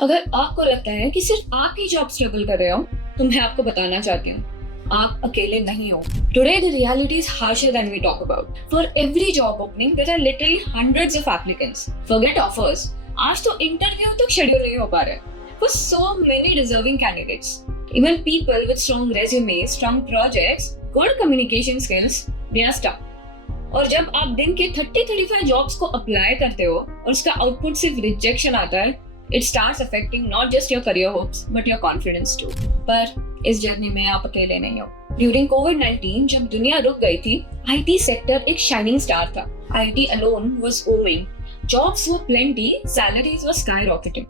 अगर आपको लगता है कि सिर्फ आप ही जॉब स्ट्रगल कर रहे हो, तो मैं आपको बताना चाहती हूँ, आप अकेले नहीं हो. Today the reality is harsher than we talk about. For every job opening, there are literally hundreds of applicants. Forget offers. आज तो इंटरव्यू तक शेड्यूल नहीं हो पा रहे. For so many deserving candidates, even people with strong resumes, strong projects, good communication skills, they are stuck. और जब आप दिन के 30-35 जॉब्स को अप्लाई करते हो और उसका आउटपुट सिर्फ रिजेक्शन आता है, it starts affecting not just your career hopes but your confidence too. पर इस जर्नी में आप अकेले नहीं हो. During COVID-19 जब दुनिया रुक गई थी, IT सेक्टर एक शाइनिंग स्टार था. IT alone was booming. Jobs were plenty, salaries were skyrocketing.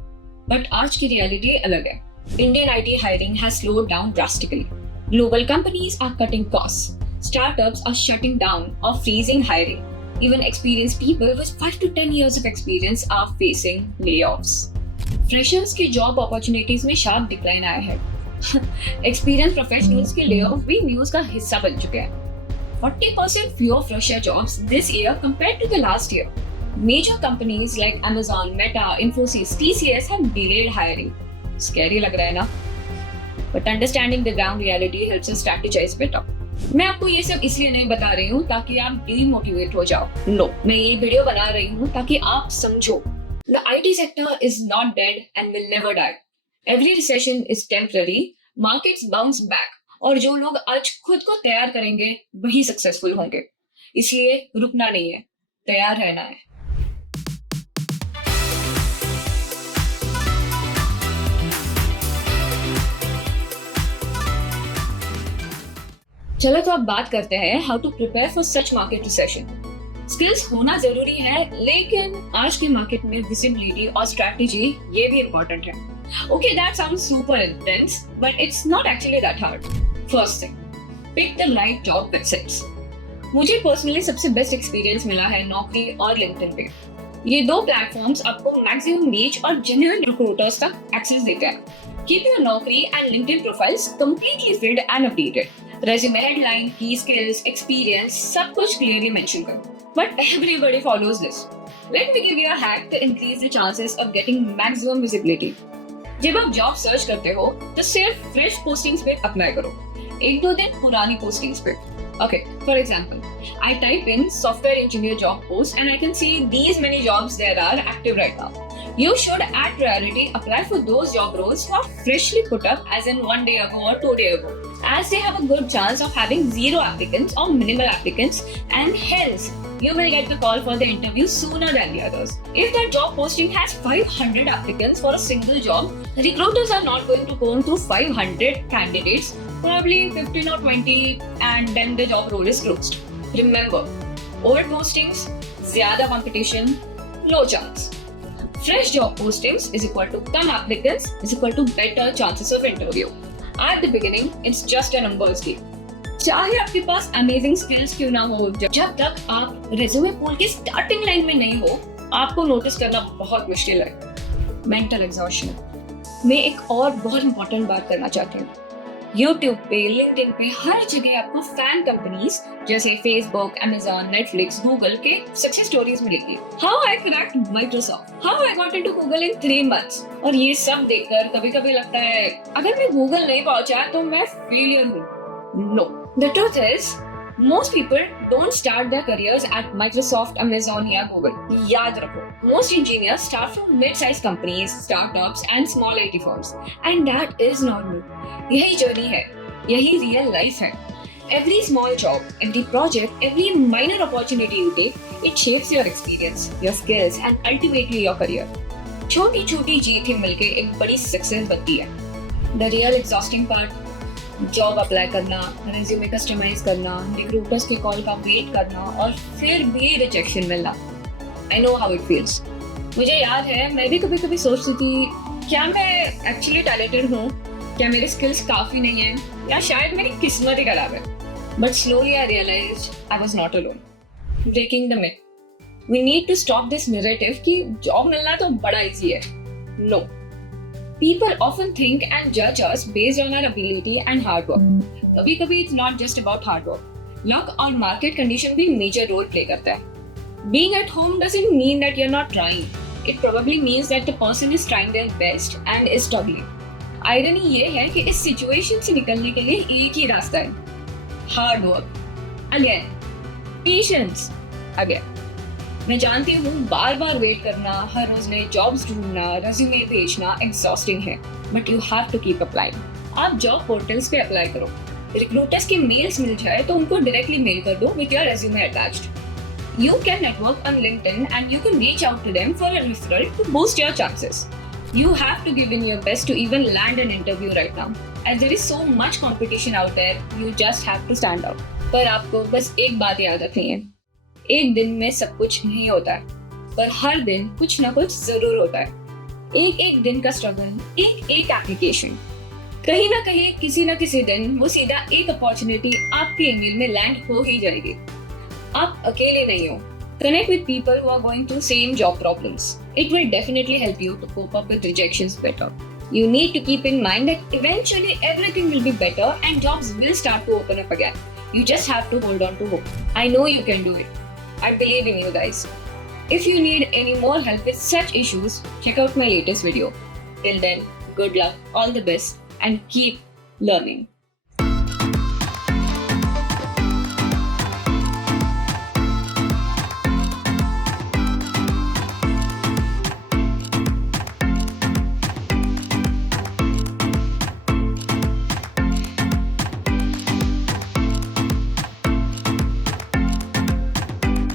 But आज की रियलिटी अलग है. Indian IT hiring has slowed down drastically. Global companies are cutting costs. Startups are shutting down or freezing hiring. Even experienced people with 5 to 10 years of experience are facing layoffs. Freshers की job opportunities में sharp decline आया है. Experienced professionals के layoff भी news का हिस्सा बन चुके हैं. 40% fewer fresher jobs this year compared to the last year. Major companies like Amazon, Meta, Infosys, TCS have delayed hiring. Scary लग रहा है ना? But understanding the ground reality helps us strategize better. मैं आपको ये सब इसलिए नहीं बता रही हूँ ताकि आप डीमोटिवेट हो जाओ. नो, मैं ये वीडियो बना रही हूँ ताकि आप समझो. The IT sector is not dead and will never die. Every recession is temporary. Markets bounce back. और जो लोग आज खुद को तैयार करेंगे वही सक्सेसफुल होंगे. इसलिए रुकना नहीं है, तैयार रहना है. चलो तो अब बात करते हैं how to prepare for such market recession. Skills होना जरूरी है, लेकिन आज के मार्केट में विजिबिलिटी और स्ट्रैटेजी ये भी इम्पोर्टेंट है. Okay, that sounds super intense, but it's not actually that hard. First thing, pick the right job websites. मुझे पर्सनली सबसे बेस्ट एक्सपीरियंस मिला है नौकरी और लिंक्डइन पे. ये दो प्लेटफॉर्म्स आपको मैक्सिमम रीच और जेन्युइन रिक्रूटर्स तक एक्सेस देते हैं. कीप योर नौकरी and LinkedIn profiles completely filled and updated. Resume headline, की स्किल्स, एक्सपीरियंस सब कुछ क्लियरली मेंशन करो. But everybody follows this. Let me give you a hack to increase the chances of getting maximum visibility. जब आप job search करते हो तो सिर्फ फ्रेश पोस्टिंग्स पे अप्लाई करो, 1-2 दिन पुरानी पोस्टिंग्स पे. Okay, for example, I type in software engineer job post and I can see these many jobs there are active right now. You should at priority apply for those job roles who are freshly put up as in 1 day ago or 2 days ago, as they have a good chance of having 0 applicants or minimal applicants, and hence you will get the call for the interview sooner than the others. If that job posting has 500 applicants for a single job, recruiters are not going to go through 500 candidates, probably 15 or 20, and then the job role is closed. Remember, old postings, zyada competition, low chance. Fresh job postings is equal to come applicants is equal to better chances of interview. At the beginning, it's just a numbers game. चाहे आपके पास amazing skills क्यों ना हो, जब तक आप resume pool के starting line में नहीं हो, आपको notice करना बहुत मुश्किल है. Mental exhaustion. मैं एक और बहुत important बात करना चाहती हूँ. YouTube पे, LinkedIn पे हर जगह आपको फैन कंपनीज जैसे Facebook, Amazon, Netflix, Google के सक्सेस स्टोरीज मिलेगी. How I cracked Microsoft, how I got into Google in 3 months. और ये सब देखकर कभी-कभी लगता है अगर मैं Google नहीं पहुंचा तो मैं फेलियर हूँ. No, the truth is most people don't start their careers at Microsoft, Amazon या Google. याद रखो, most engineers start from mid-sized companies, startups and small IT firms, and that is normal. यही journey है, यही real life है. Every small job, every project, every minor opportunity you take, it shapes your experience, your skills and ultimately your career. छोटी-छोटी जीतें मिलके एक बड़ी success बनती है. The real exhausting part, job apply करना, रेज्यूमे कस्टमाइज करना, recruiters के कॉल का वेट करना और फिर भी रिजेक्शन मिलना. I know how it feels. मुझे याद है मैं भी कभी-कभी सोचती थी क्या मैं एक्चुअली टैलेंटेड हूँ, क्या मेरे स्किल्स काफी नहीं है, या शायद मेरी किस्मत ही खराब है. But slowly I realized I was not alone. Breaking the myth. We need to stop this narrative कि जॉब मिलना तो बड़ा इजी है. No. People often think and judge us based on our ability and hard work. कभी-कभी it's not just about hard work. Luck और market condition भी major role play करता है. Being at home doesn't mean that you're not trying. it probably means that the person is trying their best and is struggling. Irony ये है कि इस situation से निकलने के लिए एक ही रास्ता है, hard work again, patience again. मैं जानती हूँ बार बार वेट करना, हर रोज नए जॉब्स ढूंढना, रेज्यूमे भेजना एग्जॉस्टिंग है, but you have to keep applying. आप जॉब पोर्टल्स पे अप्लाई करो, रिक्रूटर्स के मेल्स मिल जाए तो उनको डायरेक्टली मेल कर दो with your resume attached. You can network on LinkedIn and you can reach out to them for a referral to boost your chances. You have to give in your best to even land an interview right now. As there is so much competition out there, you just have to stand out. पर आपको बस एक बात याद रखनी है, एक दिन में सब कुछ नहीं होता है, पर हर दिन कुछ ना कुछ जरूर होता है। एक एक दिन का स्ट्रगल, एक एक एप्लीकेशन, कहीं ना कहीं किसी ना किसी दिन वो सीधा एक अपॉर्चुनिटी आपके ईमेल में लैंड हो ही जाएगी। आप अकेले नहीं हो। Connect with people who are going through same job problems. It will definitely help you to cope up with rejections better. You need to keep in mind that eventually everything will be better and jobs will start to open up again. You just have to hold on to hope. I know you can do it. I believe in you guys. If you need any more help with such issues, check out my latest video. Till then, good luck, all the best, and keep learning.